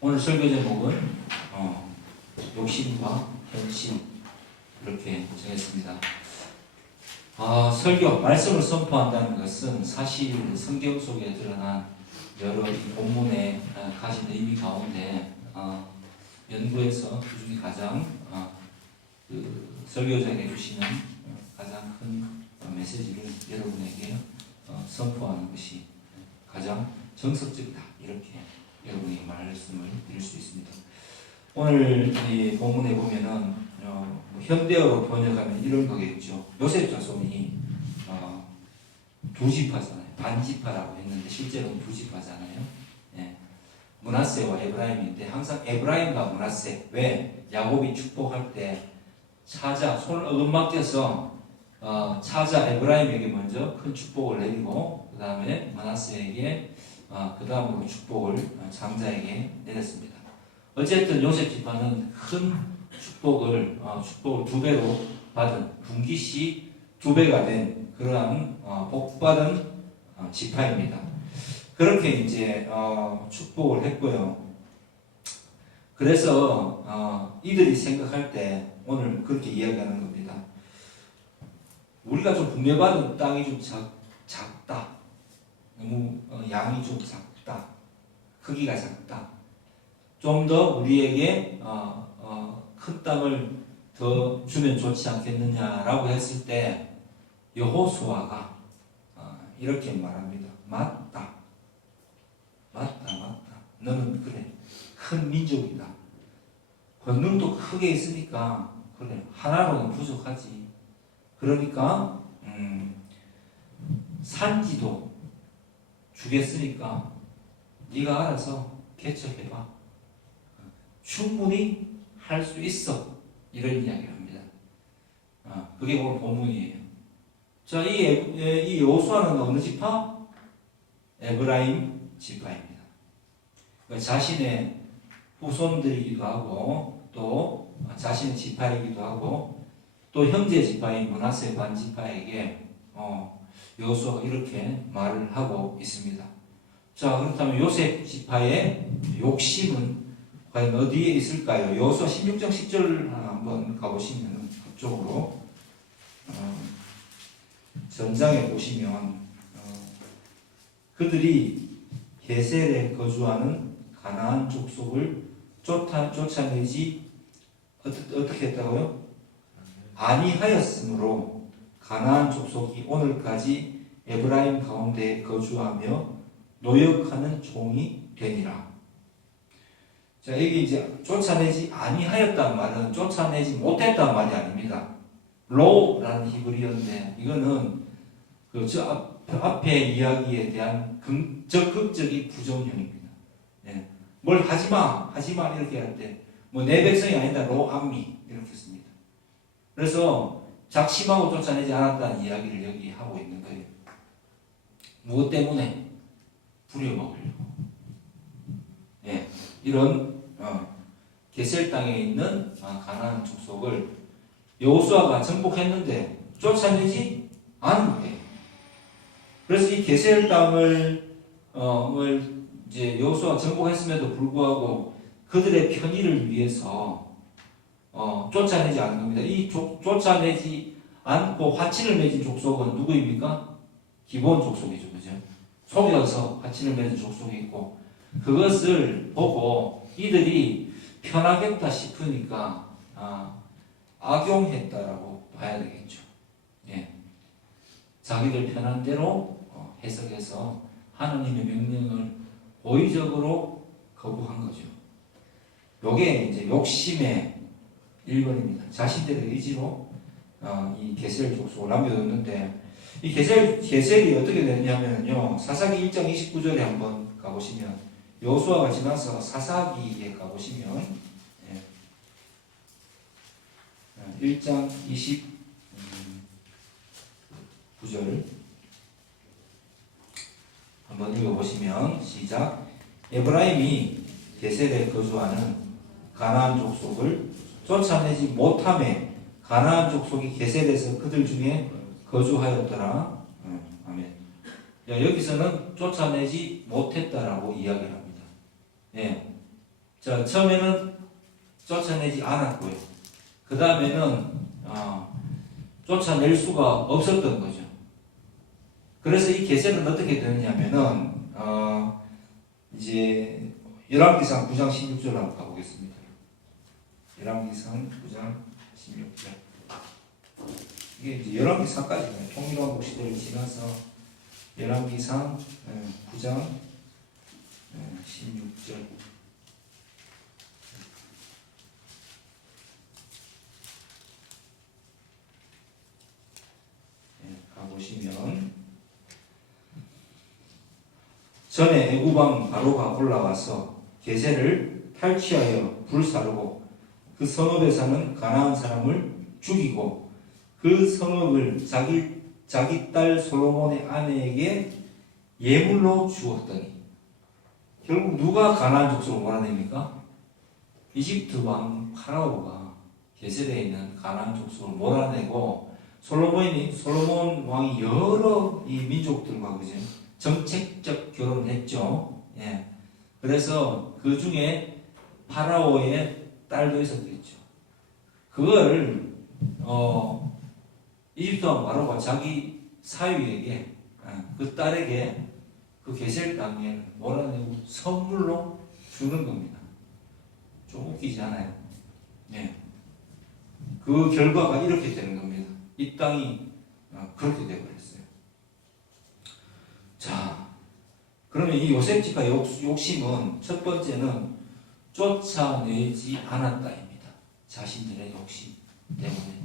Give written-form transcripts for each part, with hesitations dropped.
오늘 설교 제목은 욕심과 현실 이렇게 정했습니다. 설교, 말씀을 선포한다는 것은 사실 성경 속에 드러난 여러 본문에 가진 의미 가운데 연구에서 그중에 가장 설교자에게 주시는 가장 큰 메시지를 여러분에게 선포하는 것이 가장 정석적이다, 이렇게 여러분이 말씀을 드릴 수 있습니다. 오늘 이 본문에 보면은 현대어로 번역하면 이런 거겠죠. 요셉 자손이 두 지파잖아요. 반지파라고 했는데 실제로는 두 지파잖아요. 예. 므낫세와 에브라임인데 항상 에브라임과 므낫세, 왜? 야곱이 축복할 때 차자 손을 어긋맞겨서 차자 에브라임에게 먼저 큰 축복을 내리고 그 다음에 므낫세에게 그 다음으로 축복을 장자에게 내렸습니다. 어쨌든 요셉 지파는 큰 축복을 두 배로 받은, 분기시 두 배가 된 그러한 복받은 지파입니다. 그렇게 이제 축복을 했고요. 그래서 이들이 생각할 때 오늘 그렇게 이야기하는 겁니다. 우리가 좀 분배받은 땅이 좀 작다. 너무 양이 좀 작다. 크기가 작다. 좀 더 우리에게 큰 땅을 더 주면 좋지 않겠느냐라고 했을 때 여호수아가 이렇게 말합니다. 맞다. 너는 그래. 큰 민족이다. 권능도 크게 있으니까 그래. 하나로는 부족하지. 그러니까 산지도 주겠으니까 네가 알아서 개척해봐. 충분히 할 수 있어. 이런 이야기를 합니다. 그게 오늘 본문이에요. 자, 이 여호수아는 어느 지파? 에브라임 지파입니다. 자신의 후손들이기도 하고 또 자신의 지파이기도 하고 또 형제 지파인 므낫세 반지파에게 여호수아가 이렇게 말을 하고 있습니다. 자, 그렇다면 요셉 지파의 욕심은 과연 어디에 있을까요? 여호수아 16장 10절 한번 가보시면 그쪽으로 전장에 보시면 그들이 게셀에 거주하는 가나안 족속을 쫓아내지 어떻게 했다고요? 아니하였으므로 가나안 족속이 오늘까지 에브라임 가운데 거주하며 노역하는 종이 되니라. 자, 여기 이제 쫓아내지 아니하였다는 말은 쫓아내지 못했다는 말이 아닙니다. 로라는 히브리어인데 이거는 저 앞에 이야기에 대한 적극적인 부정형입니다. 네. 뭘 하지마 이렇게 할 때 뭐 내 백성이 아니다 로암미 이렇게 씁니다. 그래서 작심하고 쫓아내지 않았다는 이야기를 여기 하고 있는 거예요. 무엇 때문에? 부려먹으려고. 예, 이런 게셀 땅에 있는 가나안 족속을 여호수아가 정복했는데 쫓아내지 않은 거예요. 그래서 이 게셀 땅을 이제 여호수아가 정복했음에도 불구하고 그들의 편의를 위해서 쫓아내지 않은 겁니다. 이 쫓아내지 않고 화친을 맺은 족속은 누구입니까? 기본 족속이죠, 그죠? 속여서 화친을 맺은 족속이 있고 그것을 보고 이들이 편하겠다 싶으니까 악용했다라고 봐야 되겠죠. 예. 자기들 편한 대로 해석해서 하나님의 명령을 고의적으로 거부한 거죠. 요게 이제 욕심의 1번입니다. 자신들의 의지로 이 게셀 족속을 남겨뒀는데 이 게셀이 어떻게 되느냐면요. 사사기 1장 29절에 한번 가보시면 여호수아가 지나서 사사기에 가보시면 1장 29절 한번 읽어보시면 시작. 에브라임이 게셀에 거주하는 가나안 족속을 쫓아내지 못하매 가나안 족속이 게셀에서 그들 중에 거주하였더라. 아멘. 여기서는 쫓아내지 못했다라고 이야기를 합니다. 예. 자, 처음에는 쫓아내지 않았고요. 그 다음에는 쫓아낼 수가 없었던 거죠. 그래서 이 계세는 어떻게 되느냐면은 이제 열왕기상 9장 16절 한번 가보겠습니다. 열왕기상 9장 16절. 이게 이제 열왕기상까지는 통일왕국 시대를 지나서 열왕기상 9장 16절. 가보시면 전에 애굽왕 바로가 올라와서 게셀을 탈취하여 불사르고 그 성읍에 사는 가나안 사람을 죽이고 그 성읍을 자기 딸 솔로몬의 아내에게 예물로 주었더니 결국 누가 가나안 족속을 몰아냅니까? 이집트 왕 파라오가 게셀에 있는 가나안 족속을 몰아내고 솔로몬 왕이 여러 이 민족들과 그죠? 정책적 결혼을 했죠. 예. 그래서 그 중에 파라오의 딸도 있었겠죠. 그걸 이집트 왕 파라오가 자기 사위에게 그 딸에게 그 게셀 땅에 몰아내고 선물로 주는 겁니다. 좀 웃기지 않아요? 예. 그 결과가 이렇게 되는 겁니다. 이 땅이 그렇게 되어버렸어요. 자, 그러면 이 요셉 집화 욕심은 첫 번째는 쫓아내지 않았다입니다. 자신들의 욕심 때문에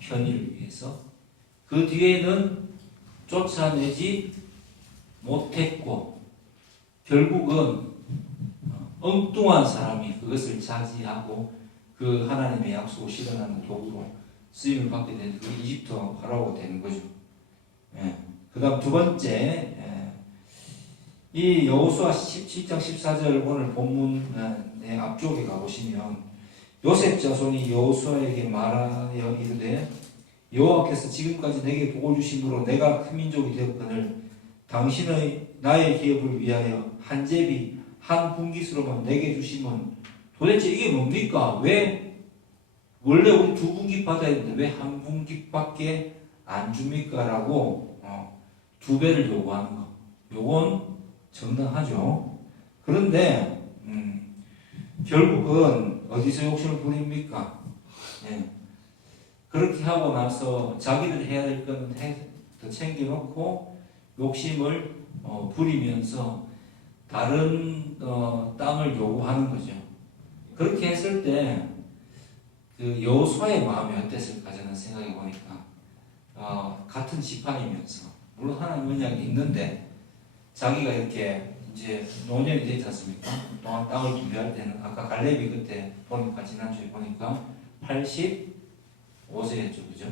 편의를 위해서. 그 뒤에는 쫓아내지 못했고 결국은 엉뚱한 사람이 그것을 차지하고 그 하나님의 약속을 실현하는 도구로 쓰임을 받게 된 그 이집트 왕 파라오가 되는 거죠. 예. 그 다음 두 번째, 이 여호수아 17장 14절 오늘 본문의 앞쪽에 가보시면 요셉 자손이 여호수아에게 말하여 이르되 여호와께서 지금까지 내게 복을 주심으로 내가 큰 민족이 되었거늘 당신의 나의 기업을 위하여 한 제비 한 분깃으로만 내게 주심은 도대체 이게 뭡니까? 왜 원래 우리 두 분깃 받아야 되는데 왜 한 분깃밖에 안 줍니까? 라고 두 배를 요구하는 거. 요건 정당하죠. 그런데 결국은 어디서 욕심을 부립니까? 예. 그렇게 하고 나서 자기들 해야 될 거는 더 챙겨놓고 욕심을 부리면서 다른 땅을 요구하는 거죠. 그렇게 했을 때 그 여호수아의 마음이 어땠을까 저는 생각해 보니까 같은 지파이면서 물론 하나님 언약이 있는데 자기가 이렇게 이제 노년이 되지 않습니까? 또한 땅을 분배할 때는 아까 갈렙이 그때 보니까 지난주에 보니까 85세였죠, 그죠?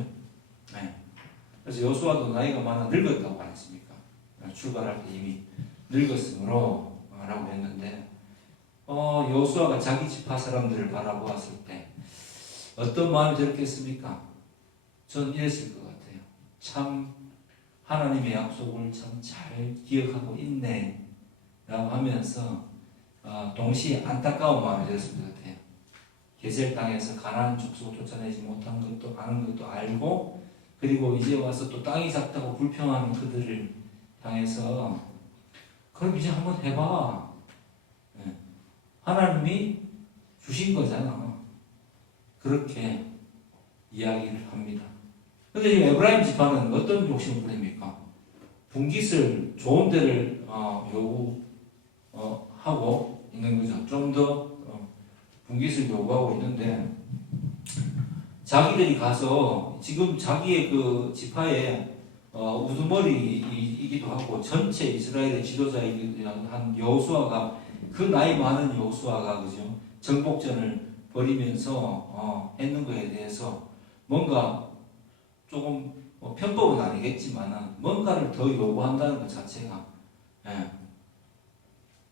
네. 그래서 여호수아도 나이가 많아 늙었다고 안 했습니까? 출발할 때 이미 늙었으므로 라고 했는데 여호수아가 자기 지파 사람들을 바라보았을 때 어떤 마음이 들었겠습니까? 저는 이랬을 것 같아요. 참 하나님의 약속을 참 잘 기억하고 있네 라고 하면서 동시에 안타까운 마음이 들었을 것 같아요. 게셀 땅에서 가나안 족속을 쫓아내지 못한 것도 아는 것도 알고 그리고 이제 와서 또 땅이 작다고 불평하는 그들을 향해서 그럼 이제 한번 해봐. 하나님이 주신 거잖아. 그렇게 이야기를 합니다. 근데 이 에브라임 지파는 어떤 욕심을 부립니까? 분깃을 좋은 데를 요구하고 있는 거죠. 좀 더 분깃을 요구하고 있는데 자기들이 가서 지금 자기의 그 지파의 우두머리이기도 하고 전체 이스라엘의 지도자이기도 한 여호수아가 그 나이 많은 여호수아가 그죠 정복전을 벌이면서 했는 것에 대해서 뭔가 조금 편법은 아니겠지만 뭔가를 더 요구한다는 것 자체가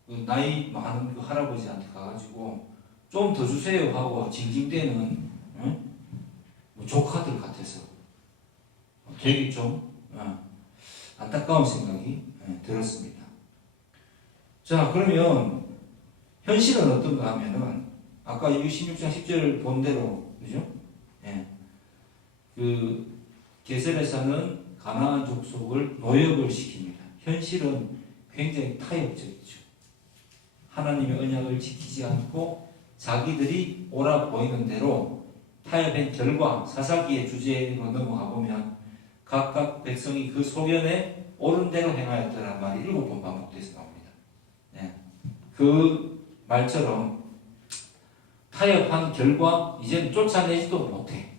그 나이 많은 그 할아버지한테 가가지고 좀 더 주세요 하고 징징대는 뭐 조카들 같아서 되게 좀 안타까운 생각이 들었습니다. 자, 그러면 현실은 어떤가 하면은 아까 16장 10절 본 대로 그죠? 예. 그 게셀에 사는 가나안 족속을 노역을 시킵니다. 현실은 굉장히 타협적이죠. 하나님의 언약을 지키지 않고 자기들이 옳아 보이는 대로 타협한 결과 사사기의 주제로 넘어가 보면 각각 백성이 그 소견에 옳은 대로 행하였더란 말이 7번 반복돼서 나옵니다. 네. 그 말처럼 타협한 결과 이제는 쫓아내지도 못해.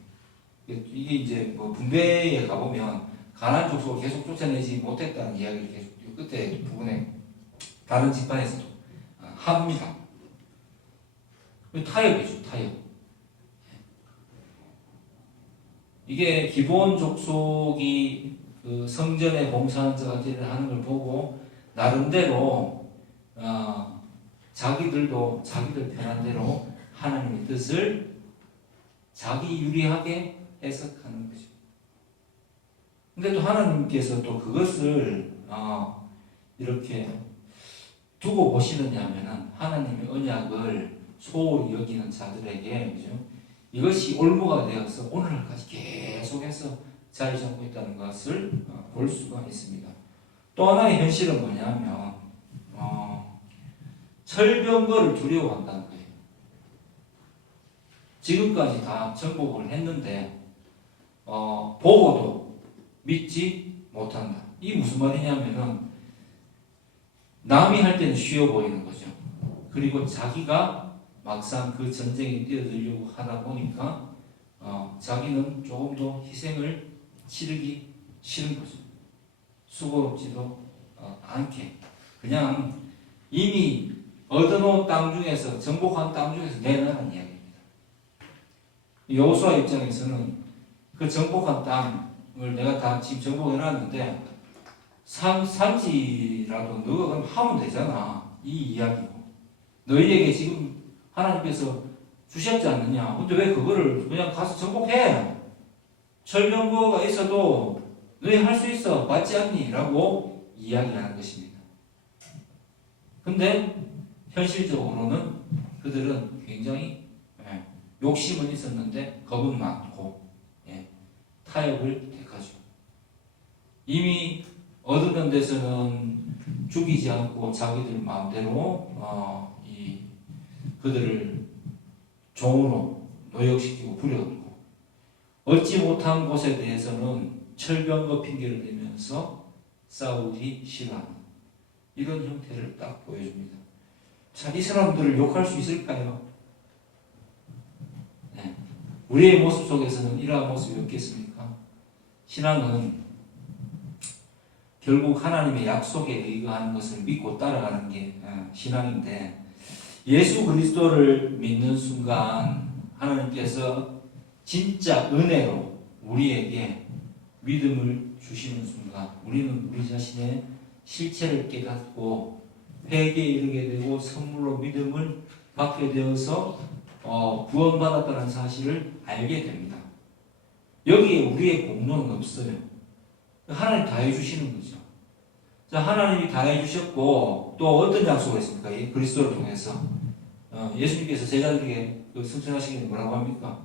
이게 이제 뭐 분배에 가보면 가나안 족속을 계속 쫓아내지 못했다는 이야기를 계속 끝에 부분에 다른 집단에서도 합니다. 타협이죠, 타협. 이게 기본 족속이 그 성전에 봉사하는 자들을 하는 걸 보고 나름대로 자기들도 자기들 편한 대로 하나님의 뜻을 자기 유리하게 해석하는 거죠. 근데 또 하나님께서 또 그것을 이렇게 두고 보시느냐 하면은 하나님의 언약을 소홀히 여기는 자들에게 그죠? 이것이 올무가 되어서 오늘날까지 계속해서 자리 잡고 있다는 것을 볼 수가 있습니다. 또 하나의 현실은 뭐냐면 철병거를 두려워한다는 거예요. 지금까지 다 정복을 했는데 보고도 믿지 못한다. 이게 무슨 말이냐면은 남이 할 때는 쉬워 보이는 거죠. 그리고 자기가 막상 그 전쟁에 뛰어들려고 하다 보니까 자기는 조금 더 희생을 치르기 싫은 거죠. 수고롭지도 않게 그냥 이미 얻어놓은 땅 중에서 정복한 땅 중에서 내놔라는 이야기입니다. 여호수아 입장에서는 그 정복한 땅을 내가 다 지금 정복해놨는데 산지라도 너가 그럼 하면 되잖아. 이 이야기고 너희에게 지금 하나님께서 주셨지 않느냐. 근데 왜 그거를 그냥 가서 정복해? 철병거가 있어도 너희 할 수 있어. 맞지 않니? 라고 이야기하는 것입니다. 근데 현실적으로는 그들은 굉장히 욕심은 있었는데 겁은 많고 타협을 택하죠. 이미 얻은 데서는 죽이지 않고 자기들 마음대로 그들을 종으로 노역시키고 부려놓고 얻지 못한 곳에 대해서는 철병거 핑계를 대면서 싸우기 싫어하는 이런 형태를 딱 보여줍니다. 자, 이 사람들을 욕할 수 있을까요? 네. 우리의 모습 속에서는 이러한 모습이 없겠습니까? 신앙은 결국 하나님의 약속에 의거하는 것을 믿고 따라가는 게 신앙인데 예수 그리스도를 믿는 순간 하나님께서 진짜 은혜로 우리에게 믿음을 주시는 순간 우리는 우리 자신의 실체를 깨닫고 회개에 이르게 되고 선물로 믿음을 받게 되어서 구원받았다는 사실을 알게 됩니다. 여기에 우리의 공로는 없어요. 하나님 다 해주시는 거죠. 자, 하나님이 다 해주셨고 또 어떤 약속을 했습니까? 이 그리스도를 통해서 예수님께서 제자들에게 승천하시기에 뭐라고 합니까?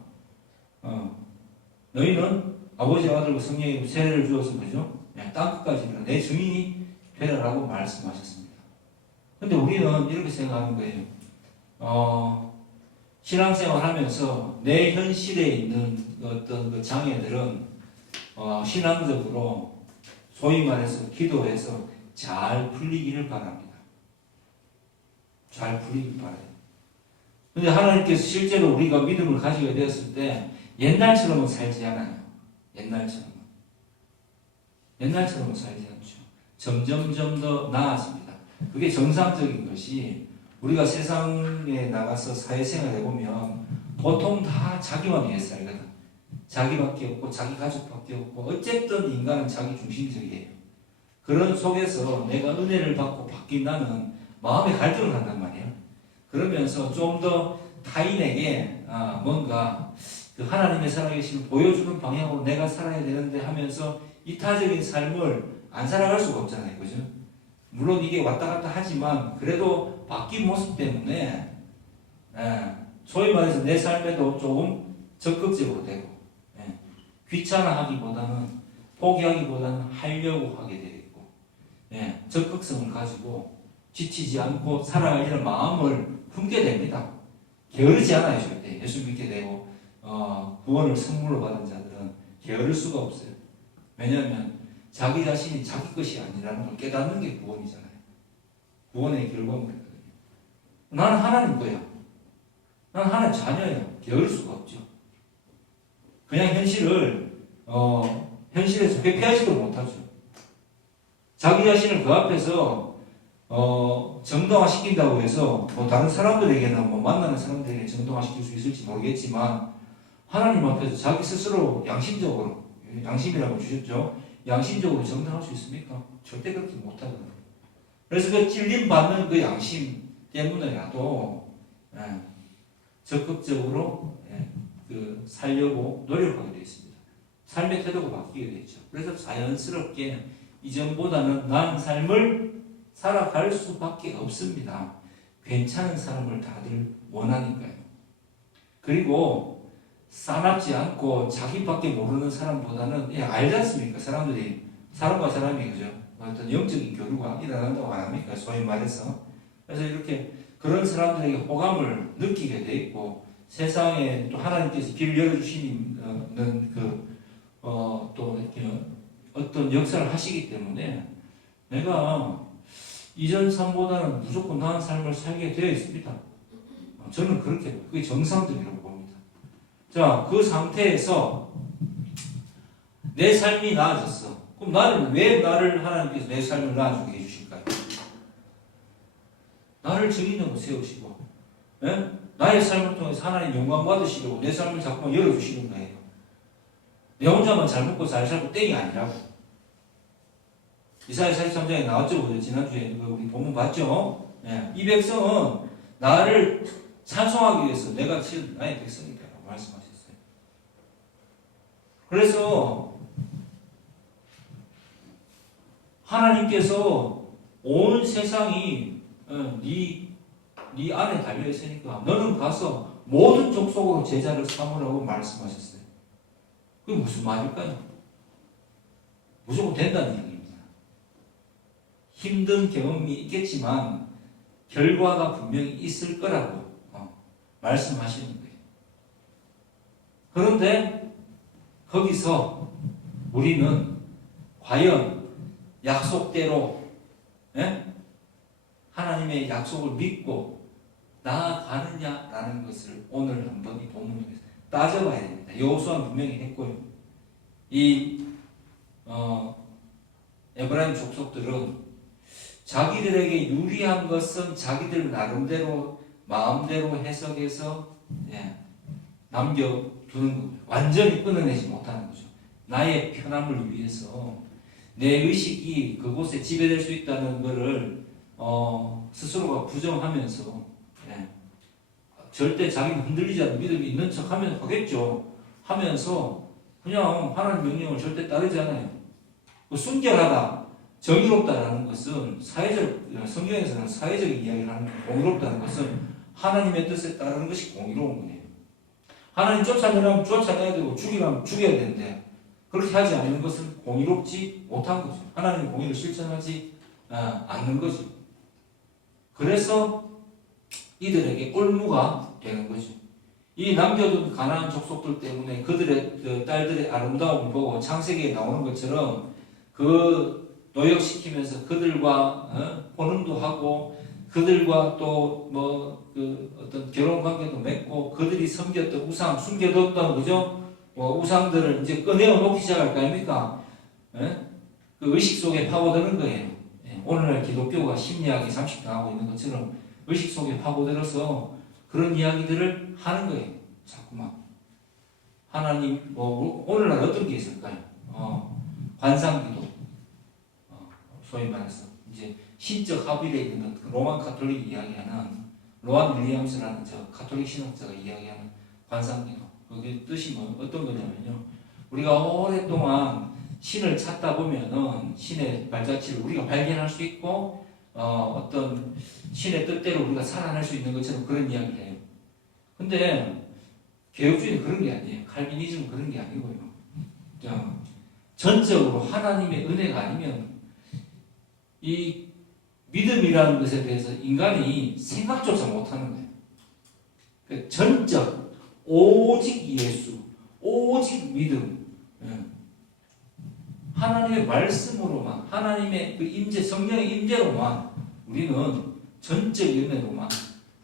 너희는 아버지와 아들과 성령의 세례를 주어서 그죠? 땅끝까지 내 증인이 되라라고 말씀하셨습니다. 근데 우리는 이렇게 생각하는 거예요. 신앙생활 하면서 내 현실에 있는 어떤 그 장애들은 신앙적으로 소위 말해서 기도해서 잘 풀리기를 바랍니다. 잘 풀리길 바라요. 근데 하나님께서 실제로 우리가 믿음을 가지게 되었을 때 옛날처럼은 살지 않아요. 옛날처럼은 살지 않죠. 점점점 더 나아집니다. 그게 정상적인 것이 우리가 세상에 나가서 사회생활 해보면 보통 다 자기만 위해 살거든. 자기밖에 없고 자기 가족밖에 없고 어쨌든 인간은 자기 중심적이에요. 그런 속에서 내가 은혜를 받고 바뀐 나는 마음의 갈등을 한단 말이에요. 그러면서 좀 더 타인에게 뭔가 그 하나님의 살아계심을 보여주는 방향으로 내가 살아야 되는데 하면서 이타적인 삶을 안 살아갈 수가 없잖아요. 그죠? 물론 이게 왔다 갔다 하지만 그래도 바뀐 모습 때문에 소위 말해서 내 삶에도 조금 적극적으로 되고 귀찮아하기보다는 포기하기보다는 하려고 하게 되겠고 적극성을 가지고 지치지 않고 살아가려는 마음을 품게 됩니다. 게으르지 않아요. 절대 예수 믿게 되고 구원을 선물로 받은 자들은 게으를 수가 없어요. 왜냐하면 자기 자신이 자기 것이 아니라는 걸 깨닫는 게 구원이잖아요. 구원의 결과물이거든요. 나는 하나님 거야. 나는 하나님 자녀예요. 게으를 수가 없죠. 그냥 현실에서 회피하지도 못하죠. 자기 자신을 그 앞에서 정당화시킨다고 해서 다른 사람들에게는 만나는 사람들에게 정당화시킬 수 있을지 모르겠지만 하나님 앞에서 자기 스스로 양심적으로 양심이라고 주셨죠. 양심적으로 정당할 수 있습니까? 절대 그렇게 못하거든요. 그래서 그 찔림 받는 그 양심 때문에라도 적극적으로 그 살려고 노력하게 되어 있습니다. 삶의 태도가 바뀌게 되죠. 그래서 자연스럽게 이전보다는 나은 삶을 살아갈 수밖에 없습니다. 괜찮은 사람을 다들 원하니까요. 그리고 싸납지 않고 자기밖에 모르는 사람보다는 알지 않습니까? 사람들이 사람과 사람이 그죠? 어떤 영적인 교류가 일어난다고 안 합니까? 소위 말해서. 그래서 이렇게 그런 사람들에게 호감을 느끼게 돼 있고 세상에 또 하나님께서 길을 열어주시는 또 이렇게 어떤 역사를 하시기 때문에 내가 이전 삶보다는 무조건 나은 삶을 살게 되어 있습니다. 저는 그렇게 그게 정상적이라고 봅니다. 자, 그 상태에서 내 삶이 나아졌어. 그럼 왜 나를 하나님께서 내 삶을 나아지게 해주실까요? 나를 증인으로 세우시고 나의 삶을 통해서 하나님 영광 받으시려고 내 삶을 자꾸만 열어주시는 거예요. 내 혼자만 잘 먹고 잘 살고 땡이 아니라고. 이사야 43장에 나왔죠. 지난주에 우리 본문 봤죠. 이 백성은 나를 찬송하기 위해서 내가 지은 나의 백성이다 라고 말씀하셨어요. 그래서 하나님께서 온 세상이 네 안에 달려있으니까 너는 가서 모든 족속으로 제자를 삼으라고 말씀하셨어요. 그게 무슨 말일까요? 무조건 된다는 얘기입니다. 힘든 경험이 있겠지만 결과가 분명히 있을 거라고 말씀하시는 거예요. 그런데 거기서 우리는 과연 약속대로 하나님의 약속을 믿고 나아가느냐라는 것을 오늘 한번 이 본문을 통해서 따져봐야 됩니다. 여호수아는 분명히 했고요. 에브라임 족속들은 자기들에게 유리한 것은 자기들 나름대로 마음대로 해석해서 남겨두는 거죠. 완전히 끊어내지 못하는 거죠. 나의 편함을 위해서 내 의식이 그곳에 지배될 수 있다는 것을 스스로가 부정하면서 절대 자기는 흔들리지 않는 믿음이 있는 척 하겠죠. 하면서 그냥 하나님 명령을 절대 따르지 않아요. 순결하다, 정의롭다라는 것은 성경에서는 사회적인 이야기를 하는 공의롭다는 것은 하나님의 뜻에 따르는 것이 공의로운 거예요. 하나님 쫓아내려면 쫓아내야 되고 죽이려면 죽여야 되는데 그렇게 하지 않는 것은 공의롭지 못한 거죠. 하나님의 공의를 실천하지 않는 거죠. 그래서 이들에게 올무가 되는 거죠. 이 남겨둔 가나안 족속들 때문에 그들의 그 딸들의 아름다움을 보고 창세기에 나오는 것처럼 그 노역시키면서 그들과 혼음도 하고 그들과 또 어떤 결혼 관계도 맺고 그들이 섬겼던 우상 숨겨뒀던 그죠? 우상들을 이제 꺼내어 놓기 시작할 거 아닙니까? 그 의식 속에 파고드는 거예요. 오늘날 기독교가 심리학이 잠식당하고 있는 것처럼 의식 속에 파고들어서 그런 이야기들을 하는 거예요. 자꾸만. 하나님, 오늘날 어떤 게 있을까요? 관상기도. 소위 말해서, 이제, 신적 합일에 있는 로만 가톨릭이 이야기하는, 로안 윌리엄스라는 가톨릭 신학자가 이야기하는 관상기도. 그게 뜻이 어떤 거냐면요. 우리가 오랫동안 신을 찾다 보면은 신의 발자취를 우리가 발견할 수 있고, 어떤 신의 뜻대로 우리가 살아날 수 있는 것처럼 그런 이야기를 해요. 근데 개혁주의는 그런 게 아니에요. 칼비니즘은 그런 게 아니고요. 전적으로 하나님의 은혜가 아니면 이 믿음이라는 것에 대해서 인간이 생각조차 못하는 거예요. 그러니까 전적, 오직 예수, 오직 믿음, 하나님의 말씀으로만, 하나님의 그 임재, 성령의 임재로만 우리는 전적 은혜로만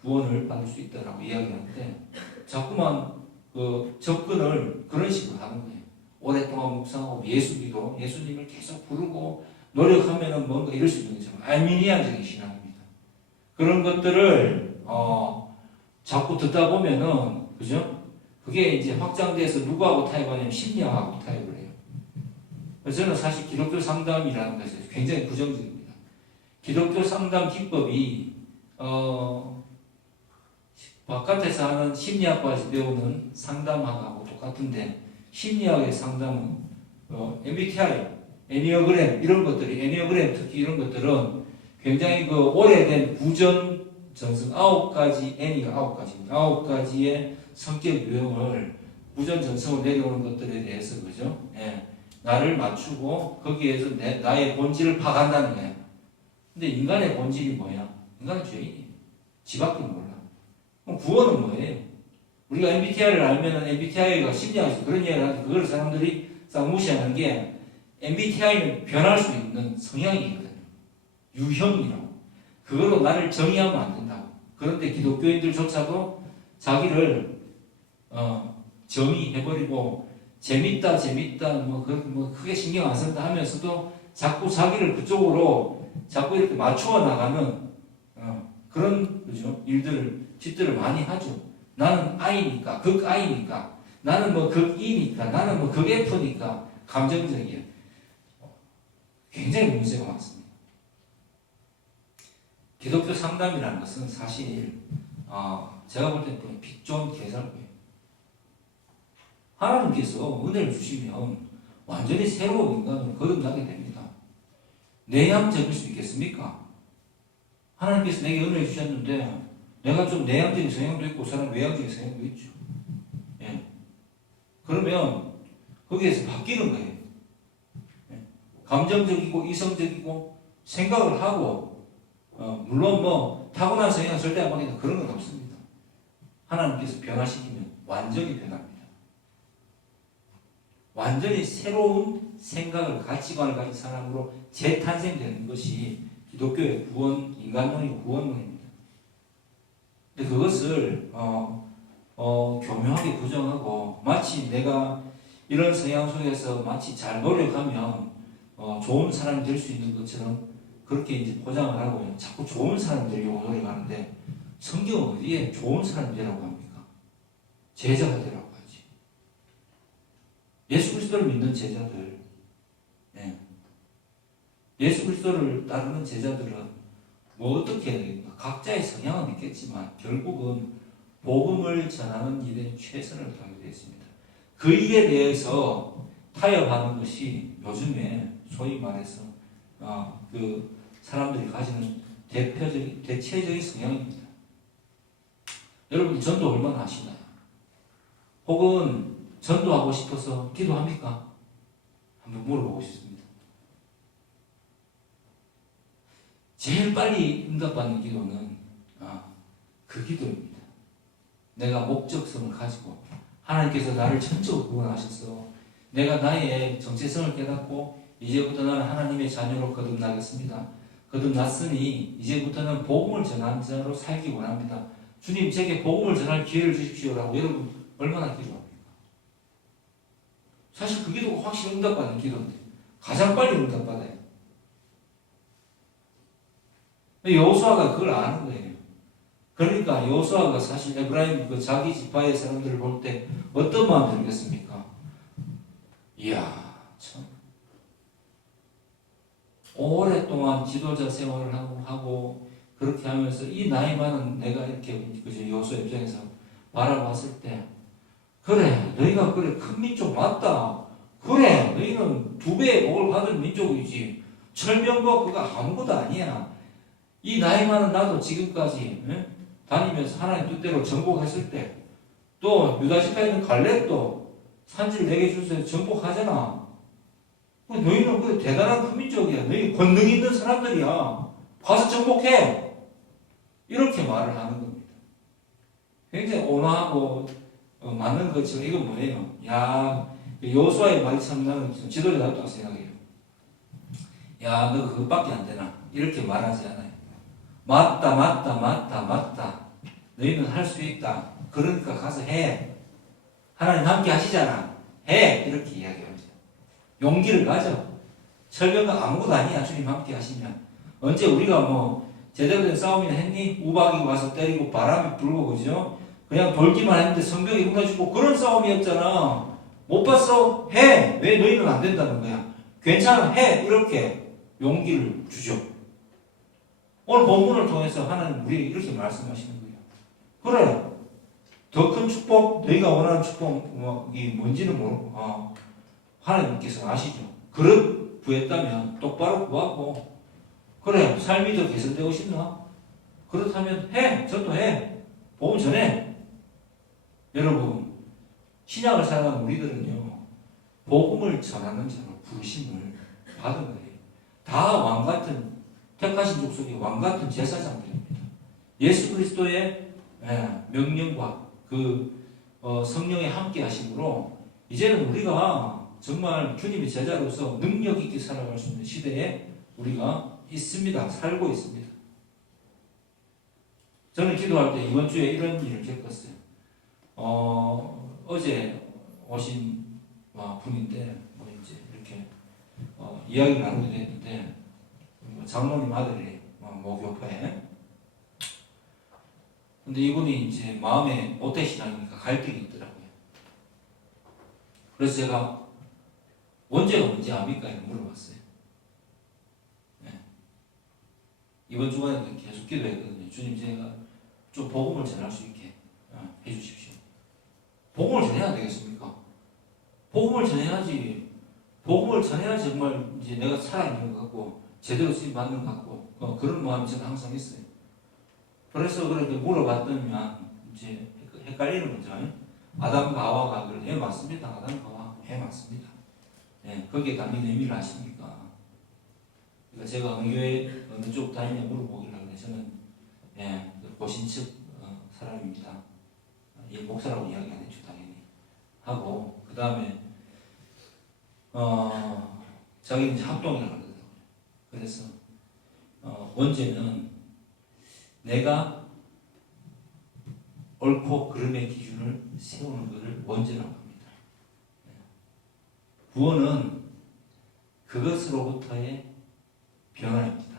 구원을 받을 수 있다라고 이야기하는데 자꾸만 그 접근을 그런 식으로 하는 거예요. 오랫동안 묵상하고 예수기도, 예수님을 계속 부르고 노력하면은 뭔가 이럴 수 있는 거죠. 알미니안적인 신앙입니다. 그런 것들을 자꾸 듣다 보면은 그죠? 그게 이제 확장돼서 누구하고 타협하냐면 심리학하고 타협을 해요. 그래서 저는 사실 기독교 상담이라는 것이 굉장히 부정적입니다. 기독교 상담 기법이 바깥에서 하는 심리학과에서 배우는 상담학하고 똑같은데 심리학의 상담은 MBTI, 애니어그램 이런 것들이 애니어그램 특히 이런 것들은 굉장히 그 오래된 구전 전승 9가지 N이가 9가지입니다. 9가지의 성격 유형을 구전 전승으로 내려오는 것들에 대해서 그죠? 예. 나를 맞추고 거기에서 나의 본질을 파악한다는 거예요. 근데 인간의 본질이 뭐야? 인간은 죄인이에요. 지밖에 몰라. 그럼 구원은 뭐예요? 우리가 MBTI를 알면은 MBTI가 심리학에서 그런 이야기를 하는데 그걸 사람들이 싹 무시하는 게 MBTI는 변할 수 있는 성향이거든요. 유형이라고. 그걸로 나를 정의하면 안 된다고. 그런데 기독교인들조차도 자기를 정의해버리고 재밌다 뭐 크게 신경 안 쓴다 하면서도 자꾸 자기를 그쪽으로 자꾸 이렇게 맞추어 나가는 그런 그죠 일들을 짓들을 많이 하죠. 나는 I니까 극 I니까 나는 뭐 극 E니까 나는 뭐 극 F니까 감정적이야. 굉장히 문제가 많습니다. 기독교 상담이라는 것은 사실 제가 볼 때는 빛 좋은 개살구예요. 하나님께서 은혜를 주시면 완전히 새로운 인간으로 거듭나게 됩니다. 내향적일 수 있겠습니까? 하나님께서 내게 은혜를 주셨는데 내가 좀 내향적인 성향도 있고 사람 외향적인 성향도 있죠. 예. 그러면 거기에서 바뀌는 거예요. 예. 감정적이고 이성적이고 생각을 하고 물론 뭐 타고난 성향은 절대 안 바뀐다 그런 건 없습니다. 하나님께서 변화시키면 완전히 변합니다. 완전히 새로운 생각을 가치관을 가진 사람으로 재탄생되는 것이 기독교의 구원, 인간론이고 구원론입니다. 근데 그것을 교묘하게 부정하고 마치 내가 이런 성향 속에서 마치 잘 노력하면 좋은 사람이 될 수 있는 것처럼 그렇게 이제 포장을 하고 자꾸 좋은 사람이 되려고 노력하는데 성경은 어디에 좋은 사람이 되라고 합니까? 제자가 되라고 하지. 예수 그리스도를 믿는 제자들, 예수 그리스도를 따르는 제자들은 뭐 어떻게 해야 되겠다. 각자의 성향은 있겠지만 결국은 복음을 전하는 일에 최선을 다하게 되었습니다. 그 일에 대해서 타협하는 것이 요즘에 소위 말해서 그 사람들이 가지는 대체적인 성향입니다. 여러분 전도 얼마나 하시나요? 혹은 전도하고 싶어서 기도합니까? 한번 물어보고 싶습니다. 제일 빨리 응답받는 기도는 그 기도입니다. 내가 목적성을 가지고 하나님께서 나를 전적으로 구원하셔서 내가 나의 정체성을 깨닫고 이제부터 나는 하나님의 자녀로 거듭나겠습니다. 거듭났으니 이제부터는 복음을 전하는 자로 살기 원합니다. 주님 제게 복음을 전할 기회를 주십시오라고 여러분 얼마나 기도합니까? 사실 그 기도가 확실히 응답받는 기도인데 가장 빨리 응답받아요. 여호수아가 그걸 아는 거예요. 그러니까 여호수아가 사실 에브라임 그 자기 지파의 사람들을 볼 때 어떤 마음 들겠습니까? 이야 참 오랫동안 지도자 생활을 하고 그렇게 하면서 이 나이 많은 내가 이렇게 그죠 여호수아 입장에서 바라봤을 때 그래 너희가 그래 큰 민족 맞다. 그래 너희는 2배의 복을 받은 민족이지. 철명과 그가 아무것도 아니야. 이 나이 많은 나도 지금까지 다니면서 하나님 뜻대로 정복했을 때 또 유다시카 있는 갈렙도 산지를 내게 주셔서 정복하잖아. 너희는 그 대단한 크민족이야. 너희 권능 있는 사람들이야. 가서 정복해. 이렇게 말을 하는 겁니다. 굉장히 온화하고 맞는 것처럼 이건 뭐예요? 야, 여호수아의 말이 참 나는 지도자 같다고 생각해요. 야, 너 그것밖에 안 되나? 이렇게 말하지 않아요. 맞다, 맞다, 맞다, 맞다. 너희는 할 수 있다. 그러니까 가서 해. 하나님 함께 하시잖아. 해. 이렇게 이야기합니다. 용기를 가져. 설교가 아무것도 아니야. 주님 함께 하시면. 언제 우리가 뭐 제대로 된 싸움이나 했니? 우박이 와서 때리고 바람이 불고 그죠? 그냥 돌기만 했는데 성벽이 무너지고 그런 싸움이었잖아. 못 봤어? 해. 왜 너희는 안 된다는 거야? 괜찮아. 해. 이렇게 용기를 주죠. 오늘 본문을 통해서 하나님 우리에게 이렇게 말씀하시는 거예요. 그래. 더 큰 축복, 너희가 원하는 축복이 뭔지는 모르고 하나님께서 아시죠. 그릇 구했다면 똑바로 구하고 그래 삶이 더 개선되고 싶나? 그렇다면 해. 전도해. 복음 전해. 여러분 신약을 살아가는 우리들은요 복음을 전하는 자로 부르심을 받은 거예요. 다 왕같은 택하신 족속이 왕같은 제사장들입니다. 예수 그리스도의 명령과 성령의 함께 하심으로 이제는 우리가 정말 주님의 제자로서 능력 있게 살아갈 수 있는 시대에 우리가 있습니다. 살고 있습니다. 저는 기도할 때 이번 주에 이런 일을 겪었어요. 어제 오신 분인데 뭐 이제 이렇게 이야기를 나누게 됐는데 장로님 아들이 목욕파에 근데 이분이 이제 마음에 모태신앙이니까 갈등이 있더라고요. 그래서 제가 원죄가 뭔지 압니까? 이렇게 물어봤어요. 네. 이번 주간에도 계속 기도했거든요. 주님 제가 좀 복음을 전할 수 있게 해주십시오. 복음을 전해야 되겠습니까? 복음을 전해야지. 복음을 전해야지 정말 이제 내가 살아있는 것 같고 제대로 쓰임 받는 것 같고 그런 마음이 저는 항상 있어요. 그래서 그렇게 물어봤더니만 이제 헷갈리는 거죠. 아담과 하와가 그래 맞습니다. 아담과 하와 맞습니다. 예, 거기에 담긴 의미를 아십니까? 그러니까 제가 어느 교회 어느 쪽 다니냐 물어보길래 저는 고신측 사람입니다. 이 목사라고 이야기 안 했죠 당연히 하고 그 다음에 자기는 이제 합동이라고 그러더라고요. 그래서 원죄는 내가 옳고 그름의 기준을 세우는 것을 원죄라고 합니다. 구원은 그것으로부터의 변화입니다.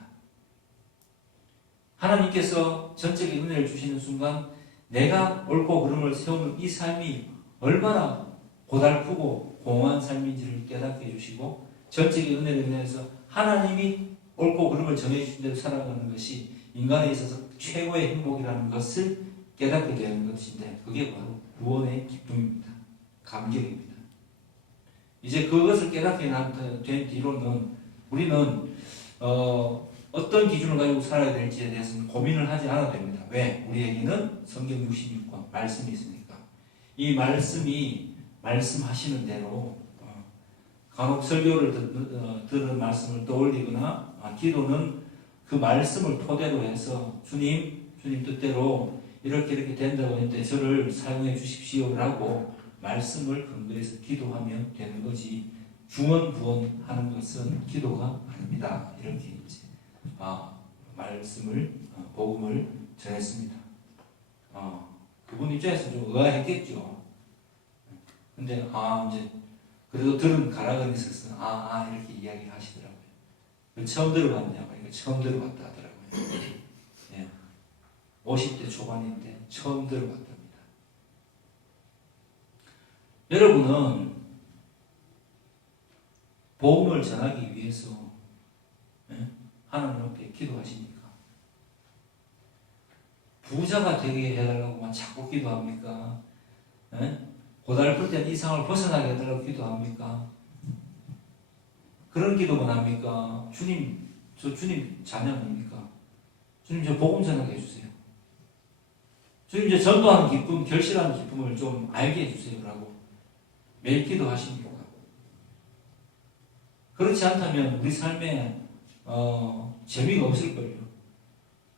하나님께서 전적인 은혜를 주시는 순간 내가 옳고 그름을 세우는 이 삶이 얼마나 고달프고 공허한 삶인지를 깨닫게 해주시고 전적인 은혜를 인해서 하나님이 옳고 그름을 정해주신 대로 살아가는 것이 인간에 있어서 최고의 행복이라는 것을 깨닫게 되는 것인데 그게 바로 구원의 기쁨입니다. 감격입니다. 이제 그것을 깨닫게 된 뒤로는 우리는 어떤 기준을 가지고 살아야 될지에 대해서는 고민을 하지 않아도 됩니다. 왜? 우리에게는 성경 66권 말씀이 있으니까. 이 말씀이 말씀하시는 대로 간혹 설교를 들은 말씀을 떠올리거나 기도는 그 말씀을 토대로 해서 주님 뜻대로 이렇게 된다고 했는데 저를 사용해 주십시오라고 말씀을 근거해서 기도하면 되는 거지 중언부언하는 것은 기도가 아닙니다. 이렇게 이제 말씀을 복음을 전했습니다. 그분 입장에서 좀 의아했겠죠. 근데 이제 그래도 들은 가락은 있었어. 이렇게 이야기를 하시더라고요. 처음 들어봤냐고. 그러니까 처음 들어봤다 하더라고요. 예. 50대 초반인데 처음 들어봤답니다. 여러분은 복음을 전하기 위해서 하나님 앞에 기도하십니까? 부자가 되게 해달라고만 자꾸 기도합니까? 고달플 때 이상을 벗어나게 해달라고 기도합니까? 그런 기도만 합니까? 주님, 저 주님 자녀 아닙니까? 주님 이제 복음 전하게 해주세요. 주님 이제 전도하는 기쁨, 결실하는 기쁨을 좀 알게 해주세요라고 매일 기도하십니까? 그렇지 않다면 우리 삶에 재미가 없을걸요.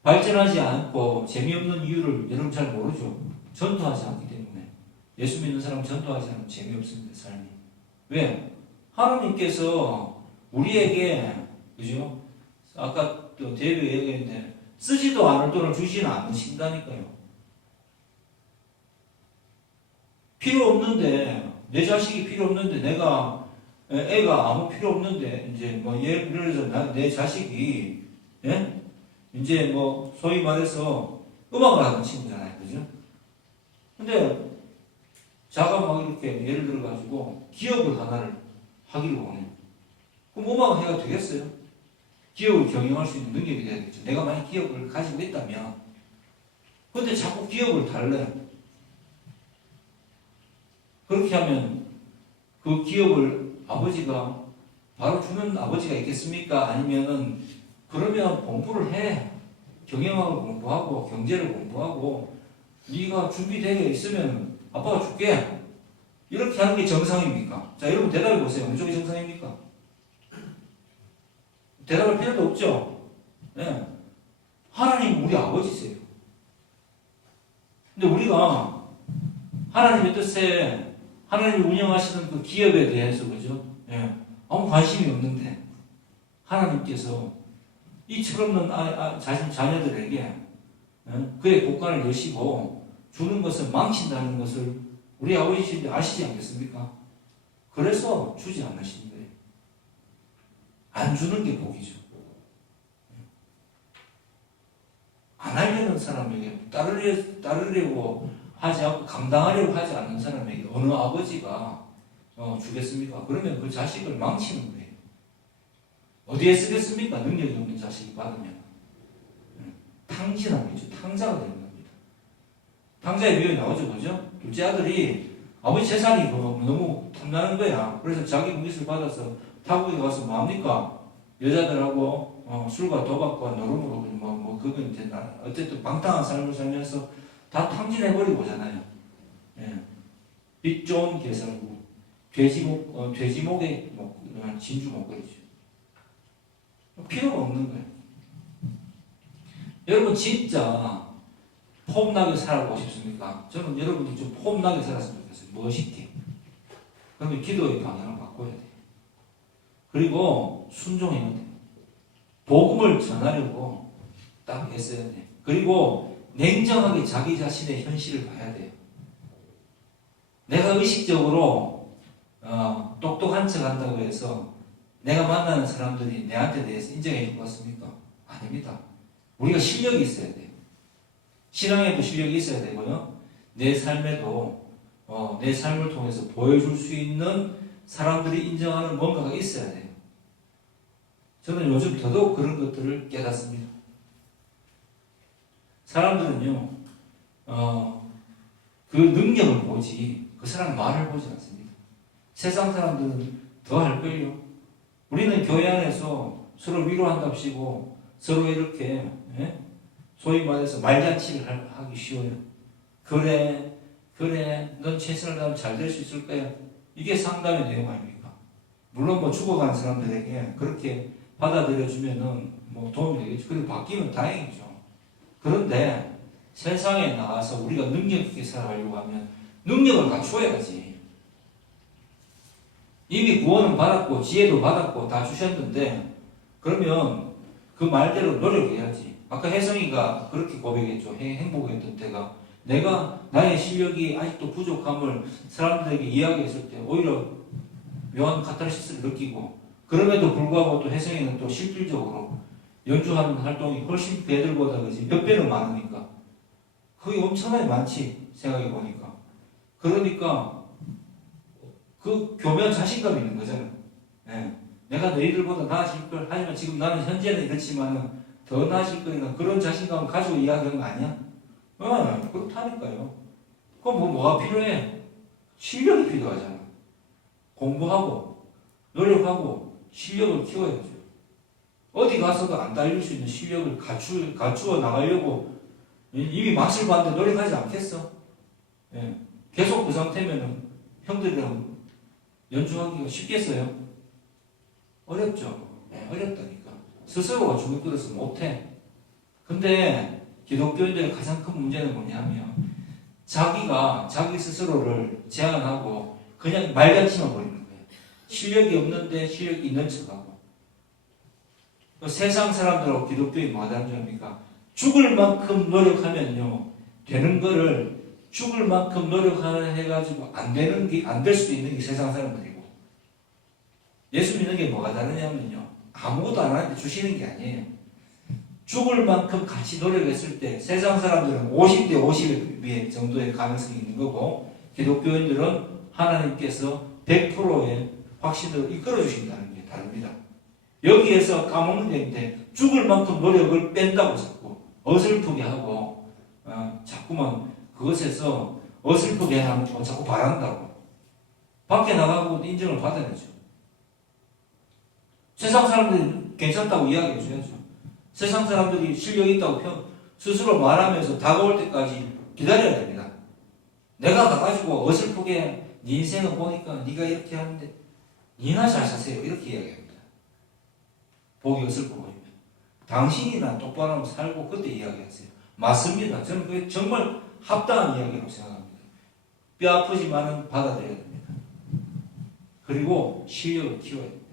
발전하지 않고 재미없는 이유를 여러분 잘 모르죠. 전도하지 않기 때문에. 예수 믿는 사람은 전도하지 않으면 재미없습니다. 삶이. 왜? 하나님께서 우리에게 그죠? 아까 또 대비 얘기했는데 쓰지도 않을 돈을 주지는 않으신다니까요. 필요 없는데 내 자식이 필요 없는데 내가 애가 아무 필요 없는데 이제 뭐 예를 들어서 내 자식이 예? 이제 뭐 소위 말해서 음악을 하는 친구잖아요, 그죠? 근데 자가 막 이렇게 예를 들어 가지고 기업을 하나를 하기를 원해요. 그럼 음악을 해야 되겠어요? 기업을 경영할 수 있는 능력이 돼야겠죠. 내가 만약 기업을 가지고 있다면, 근데 자꾸 기업을 달래. 그렇게 하면 그 기업을 아버지가 바로 주는 아버지가 있겠습니까? 아니면은 그러면 공부를 해. 경영학을 공부하고 경제를 공부하고 네가 준비되어 있으면 아빠가 줄게. 이렇게 하는 게 정상입니까? 자, 여러분 대답해 보세요. 어느 쪽이 정상입니까? 대답할 필요도 없죠. 네. 하나님 우리 아버지세요. 근데 우리가 하나님의 뜻에 하나님이 운영하시는 그 기업에 대해서 그죠? 네. 아무 관심이 없는데 하나님께서 이 철없는 자신 자녀들에게 그의 곡간을 여시고 주는 것을 망친다는 것을 우리 아버지신데 아시지 않겠습니까? 그래서 주지 않으신 거예요. 안 주는 게 복이죠. 안 하려는 사람에게 따르려고 하지 않고 감당하려고 하지 않는 사람에게 어느 아버지가 주겠습니까? 그러면 그 자식을 망치는 거예요. 어디에 쓰겠습니까? 능력이 없는 자식이 받으면. 탕진함이죠. 탕자가 되는 겁니다. 탕자의 비유에 나오죠. 그죠? 둘째 아들이 아버지 재산이 너무 탐나는 거야. 그래서 자기 무기를 받아서 타국에 가서 뭐합니까? 여자들하고 술과 도박과 노름으로 그건 이제 어쨌든 방탕한 삶을 살면서 다 탕진해버리고 오잖아요. 예. 빛 좋은 개살구, 돼지목의 진주 목걸이죠. 필요가 없는 거예요. 여러분 진짜 폼나게 살아보고 싶습니까? 저는 여러분이 좀 폼나게 살았으면 좋겠어요. 멋있게. 그러면 기도의 방향을 바꿔야 돼요. 그리고 순종해야 돼요. 복음을 전하려고 딱 했어야 돼요. 그리고 냉정하게 자기 자신의 현실을 봐야 돼요. 내가 의식적으로 똑똑한 척 한다고 해서 내가 만나는 사람들이 내한테 대해서 인정해 줄 것 같습니까? 아닙니다. 우리가 실력이 있어야 돼요. 신앙에도 실력이 있어야 되고요. 내 삶에도 내 삶을 통해서 보여줄 수 있는 사람들이 인정하는 뭔가가 있어야 돼요. 저는 요즘 더더욱 그런 것들을 깨닫습니다. 사람들은요, 그 능력을 보지 그 사람 말을 보지 않습니다. 세상 사람들은 더 할걸요. 우리는 교회 안에서 서로 위로한답시고 서로 이렇게 소위 말해서 말잔치를 하기 쉬워요. 그래 넌 최선을 다하면 잘 될 수 있을 거야. 이게 상담의 내용 아닙니까? 물론 뭐 죽어가는 사람들에게 그렇게 받아들여주면은 뭐 도움이 되겠죠. 그리고 바뀌면 다행이죠. 그런데 세상에 나가서 우리가 능력 있게 살아가려고 하면 능력을 갖추어야지. 이미 구원은 받았고 지혜도 받았고 다 주셨는데 그러면 그 말대로 노력해야지. 아까 혜성이가 그렇게 고백했죠. 행복했던 때가 내가 나의 실력이 아직도 부족함을 사람들에게 이야기했을 때 오히려 묘한 카타르시스를 느끼고 그럼에도 불구하고 또 혜성이는 또 실질적으로 연주하는 활동이 훨씬 배들보다 그지 몇 배는 많으니까 그게 엄청나게 많지 생각해 보니까 그러니까 그 교묘한 자신감이 있는 거잖아요. 네. 내가 너희들보다 나아질 걸 하지만 지금 나는 현재는 이렇지만 더 나아질 거니까 그런 자신감을 가지고 이야기하는 거 아니야? 그렇다니까요. 그럼 뭐가 필요해? 실력이 필요하잖아. 공부하고 노력하고 실력을 키워야죠. 어디 가서도 안 딸릴 수 있는 실력을 갖추어 나가려고 이미 맛을 봤는데 노력하지 않겠어? 예. 계속 그 상태면은 형들이랑 연주하기가 쉽겠어요? 어렵죠. 예, 어렵다니까. 스스로가 주눅 들어서 못해. 근데 기독교인들의 가장 큰 문제는 뭐냐면 자기 스스로를 제한하고 그냥 말같이만 버리는 거예요. 실력이 없는데 실력이 있는 척하고. 세상 사람들하고 기독교인이 뭐가 다른 점입니까? 죽을 만큼 노력하면요 되는 거를 죽을 만큼 노력해가지고 안 될 수도 있는 게 세상 사람들이고, 예수 믿는 게 뭐가 다르냐면요 아무것도 안 하는데 주시는 게 아니에요. 죽을 만큼 같이 노력했을 때 세상 사람들은 50대 50의 정도의 가능성이 있는 거고, 기독교인들은 하나님께서 100%의 확신으로 이끌어 주신다는 게 다릅니다. 여기에서 까먹는 게 있는데 죽을 만큼 노력을 뺀다고 자꾸 어설프게 하고 자꾸만 그것에서 어설프게 하고 자꾸 바란다고. 밖에 나가고 인정을 받아야죠. 세상 사람들이 괜찮다고 이야기해 줘야죠. 세상 사람들이 실력이 있다고 스스로 말하면서 다가올 때까지 기다려야 됩니다. 내가 가가지고 어설프게 네 인생을 보니까 네가 이렇게 하는데 니나 잘 사세요 이렇게 이야기합니다. 보기 어설퍼 보이면 당신이나 똑바로 하면 살고 그때 이야기하세요. 맞습니다. 저는 그게 정말 합당한 이야기라고 생각합니다. 뼈 아프지만은 받아들여야 됩니다. 그리고 실력을 키워야 됩니다.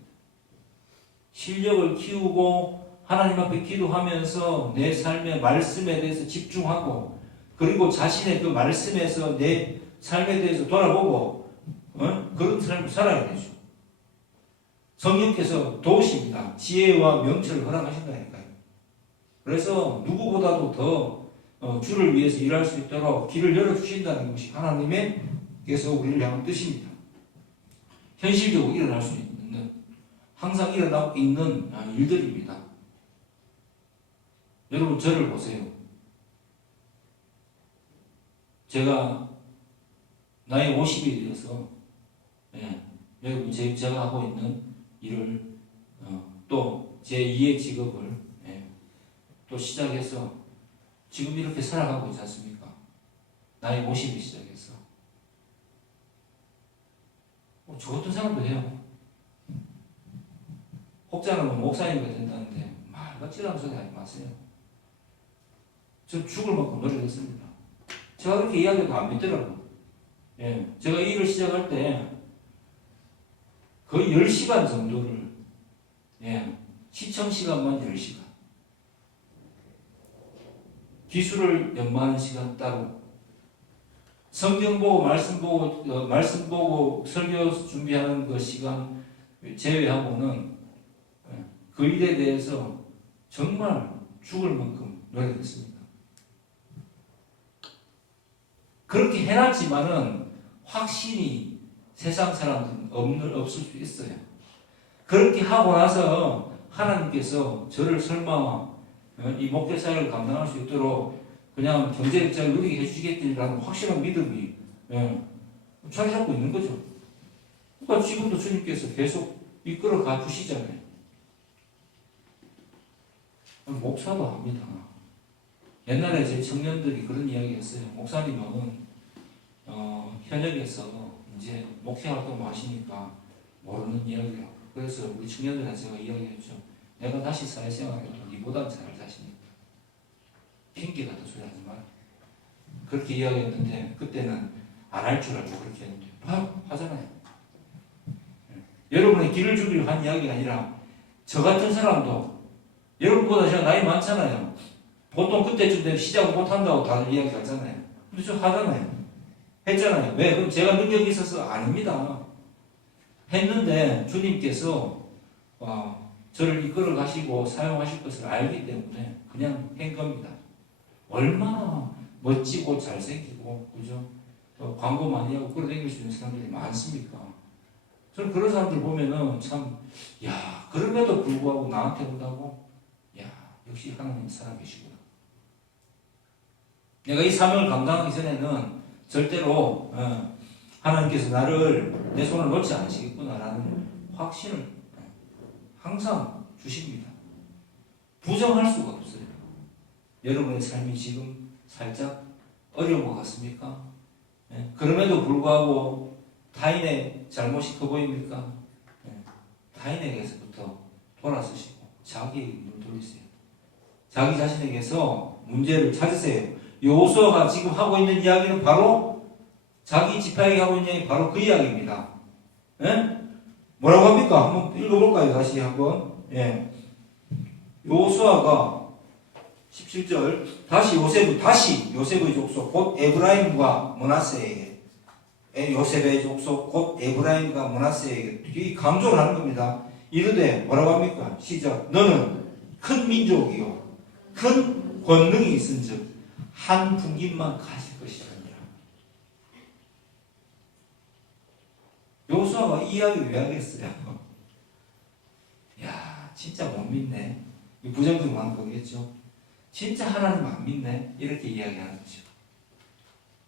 실력을 키우고 하나님 앞에 기도하면서 내 삶의 말씀에 대해서 집중하고, 그리고 자신의 그 말씀에서 내 삶에 대해서 돌아보고 그런 삶을 살아야 되죠. 성령께서 도우십니다. 지혜와 명철을 허락하신다니까요. 그래서 누구보다도 더 주를 위해서 일할 수 있도록 길을 열어주신다는 것이 하나님께서 우리를 향한 뜻입니다. 현실적으로 일어날 수 있는, 항상 일어나고 있는 일들입니다. 여러분 저를 보세요. 제가 나이 50이 되어서 여러분 제가 하고 있는 일을 또 제 2의 직업을 또 시작해서 지금 이렇게 살아가고 있지 않습니까? 나이 50이 시작해서 저 같은 사람도 해요. 혹자는 목사님이 된다는데 말 같지도 않은 소리 하지 마세요. 저 죽을 만큼 노력했습니다. 제가 그렇게 이야기해도 안 믿더라고요. 제가 이 일을 시작할 때 거의 10시간 정도를 시청 시간만 10시간, 기술을 연마하는 시간 따로, 성경 보고 말씀 보고 설교 준비하는 그 시간 제외하고는 그 일에 대해서 정말 죽을 만큼 노력했습니다. 그렇게 해놨지만은 확신이 세상 사람들은 없을 수 있어요. 그렇게 하고 나서 하나님께서 저를 설마 이 목회 사역을 감당할 수 있도록 그냥 경제력자를 누리게 해주시겠다는 확실한 믿음이 자리 잡고 있는 거죠. 그러니까 지금도 주님께서 계속 이끌어 가 주시잖아요. 목사도 합니다. 옛날에 제 청년들이 그런 이야기 했어요. 목사님은 현역에서 이제 목회 활동 하시니까 모르는 이야기라고. 그래서 우리 청년들한테 제가 이야기했죠. 내가 다시 사회생활해도 니보다 잘 자신있다. 핑계 같은 소리 하지 마라. 그렇게 이야기했는데 그때는 안 할 줄 알고 그렇게 했는데 하잖아요. 여러분의 길을 주기로 한 이야기가 아니라 저 같은 사람도 여러분보다 제가 나이 많잖아요. 보통 그때쯤 되면 시작을 못한다고 다들 이야기하잖아요. 근데 저 하잖아요. 했잖아요. 왜? 그럼 제가 능력이 있어서 아닙니다. 했는데 주님께서 저를 이끌어 가시고 사용하실 것을 알기 때문에 그냥 한 겁니다. 얼마나 멋지고 잘생기고 그죠? 광고 많이 하고 끌어당길 수 있는 사람들이 많습니까? 저는 그런 사람들 보면은 참, 야, 그럼에도 불구하고 나한테 온다고? 야, 역시 하나님 살아계시구나. 내가 이 사명을 감당하기 전에는 절대로 하나님께서 나를 내 손을 놓지 않으시겠구나라는 확신을 항상 주십니다. 부정할 수가 없어요. 여러분의 삶이 지금 살짝 어려운 것 같습니까? 예? 그럼에도 불구하고 타인의 잘못이 커 보입니까? 예? 타인에게서부터 돌아서시고 자기에게 눈을 돌리세요. 자기 자신에게서 문제를 찾으세요. 여호수아가 지금 하고 있는 이야기는 바로 자기 지파에게 하고 있는 이야기 바로 그 이야기입니다. 예? 뭐라고 합니까? 한번 읽어볼까요? 다시 한번. 예. 여호수아가 17절 다시 요셉의 족속 곧 에브라임과 므낫세에게 요셉의 족속 곧 에브라임과 므낫세에게 이 강조를 하는 겁니다. 이르되 뭐라고 합니까? 시작. 너는 큰 민족이요 큰 권능이 있은즉 한 분깃만 가질 것이라니라. 여호수아가 이 이야기를 왜 하겠어요? 야, 진짜 못 믿네. 이 부정적으로 하는 거겠죠. 진짜 하나님 안 믿네. 이렇게 이야기하는 거죠.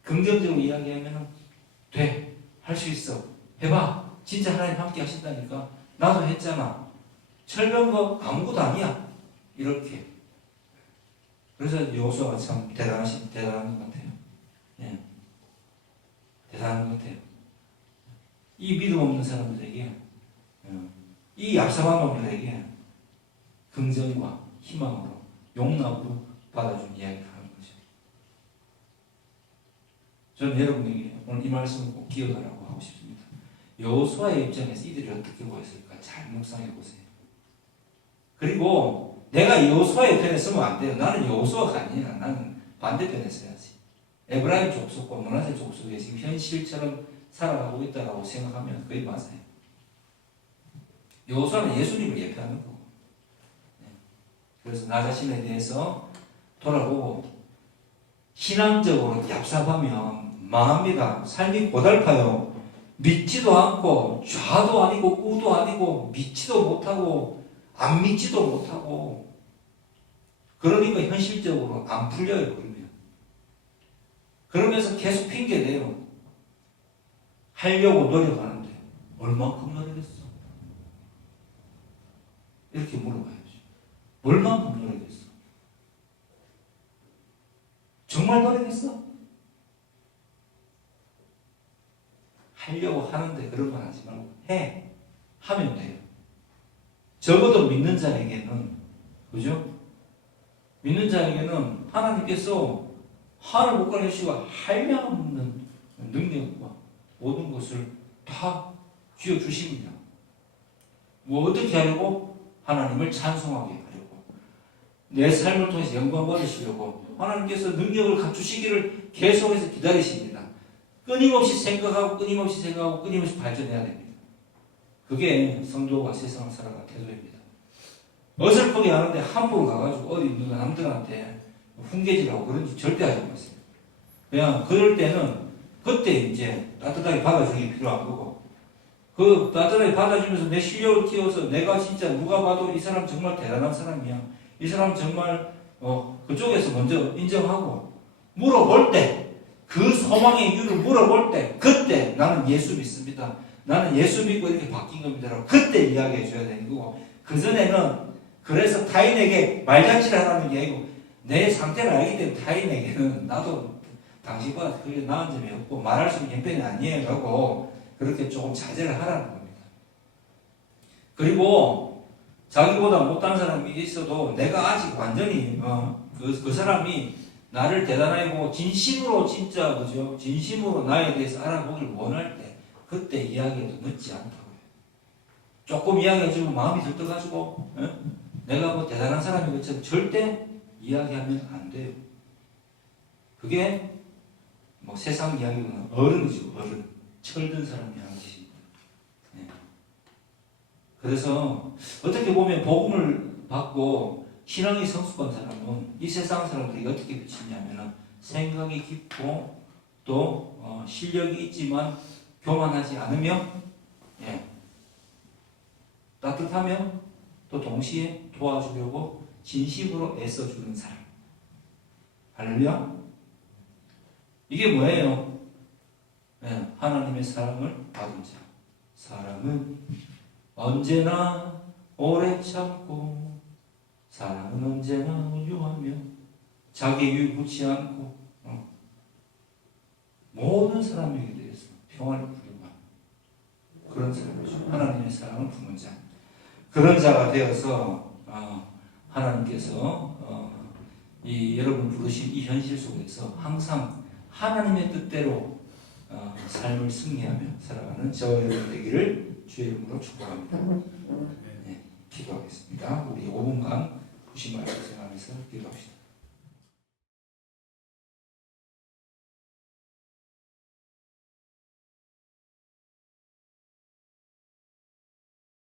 긍정적으로 이야기하면 돼. 할 수 있어. 해봐. 진짜 하나님 함께 하신다니까. 나도 했잖아. 철병거 아무것도 아니야. 이렇게. 그래서 여호수아가 참 대단한 것 같아요. 예. 대단한 것 같아요. 이 믿음 없는 사람들에게, 이 얍삽한 놈들에게 긍정과 희망으로, 용납으로 받아준 이야기를 하는 거죠. 저는 여러분에게 오늘 이 말씀을 꼭 기억하라고 하고 싶습니다. 여호수아의 입장에서 이들이 어떻게 보였을까 잘 묵상해 보세요. 그리고 내가 여호수아의 편에 서면 안 돼요. 나는 여호수아가 아니야. 나는 반대편에 서야지. 에브라임 족속과 므낫세 족속에 지금 현실처럼 살아가고 있다고 생각하면 그게 맞아요. 여호수아는 예수님을 예표하는 거고. 그래서 나 자신에 대해서 돌아보고 신앙적으로 얍삽하면 망합니다. 삶이 고달파요. 믿지도 않고 좌도 아니고 우도 아니고 믿지도 못하고 안 믿지도 못하고 그러니까 현실적으로 안 풀려요. 그러면서 계속 핑계대요. 하려고 노력하는데 얼만큼 노력했어? 이렇게 물어봐야죠. 얼만큼 노력했어? 정말 노력했어? 하려고 하는데 그런 건 하지 말고 해. 하면 돼요. 적어도 믿는 자에게는, 그죠? 믿는 자에게는 하나님께서 하늘 못 가르치고 할망없는 능력과 모든 것을 다 쥐어주십니다. 뭐 어떻게 하려고? 하나님을 찬송하게 하려고. 내 삶을 통해서 영광 받으시려고 하나님께서 능력을 갖추시기를 계속해서 기다리십니다. 끊임없이 생각하고 끊임없이 발전해야 됩니다. 그게 성도가 세상을 살아가는 태도입니다. 어설프게 하는데 함부로 가가지고 어디 누가 남들한테 훈계질하고 그런 짓 절대 하지 마세요. 그냥 그럴 때는 그때 이제 따뜻하게 받아주기 필요한 거고, 그 따뜻하게 받아주면서 내 실력을 키워서 내가 진짜 누가 봐도 이 사람 정말 대단한 사람이야. 이 사람 정말 그쪽에서 먼저 인정하고 물어볼 때, 그 소망의 이유를 물어볼 때, 그때 나는 예수 믿습니다. 나는 예수 믿고 이렇게 바뀐 겁니다. 그때 이야기해 줘야 되는 거고, 그전에는 그래서 타인에게 말잔치를 하라는 게 아니고 내 상태를 알기 때문에 타인에게는 나도 당신보다 그렇게 나은 점이 없고 말할 수 있는 형편이 아니에요 라고 그렇게 조금 자제를 하라는 겁니다. 그리고 자기보다 못한 사람이 있어도 내가 아직 완전히 그 사람이 나를 대단하게 보고 진심으로 진짜 그죠? 진심으로 나에 대해서 알아보기를 원할 때 그때 이야기해도 늦지 않다고요. 조금 이야기해주면 마음이 들떠가지고 내가 뭐 대단한 사람인 것처럼 절대 이야기하면 안 돼요. 그게 뭐 세상 이야기는 어른이죠. 어른. 철든 사람이 하는 것입니다. 네. 그래서 어떻게 보면 복음을 받고 신앙이 성숙한 사람은 이 세상 사람들이 어떻게 비치냐면 생각이 깊고 또 실력이 있지만 교만하지 않으며 따뜻하며 또 동시에 도와주려고 진심으로 애써주는 사람. 할렐루야. 이게 뭐예요? 하나님의 사랑을 받은 자. 사랑은 언제나 오래 참고 사랑은 언제나 온유하며 자기 이유 묻지 않고 모든 사람에게 대해서 평화를 부려만 그런 사람이죠. 하나님의 사랑을 품은 자. 그런 자가 되어서 하나님께서 이 여러분 부르신 이 현실 속에서 항상 하나님의 뜻대로 삶을 승리하며 살아가는 저와 여러분 되기를 주의 이름으로 축복합니다. 네, 기도하겠습니다. 우리 5분간 부신 말씀 생각하면서 기도합시다.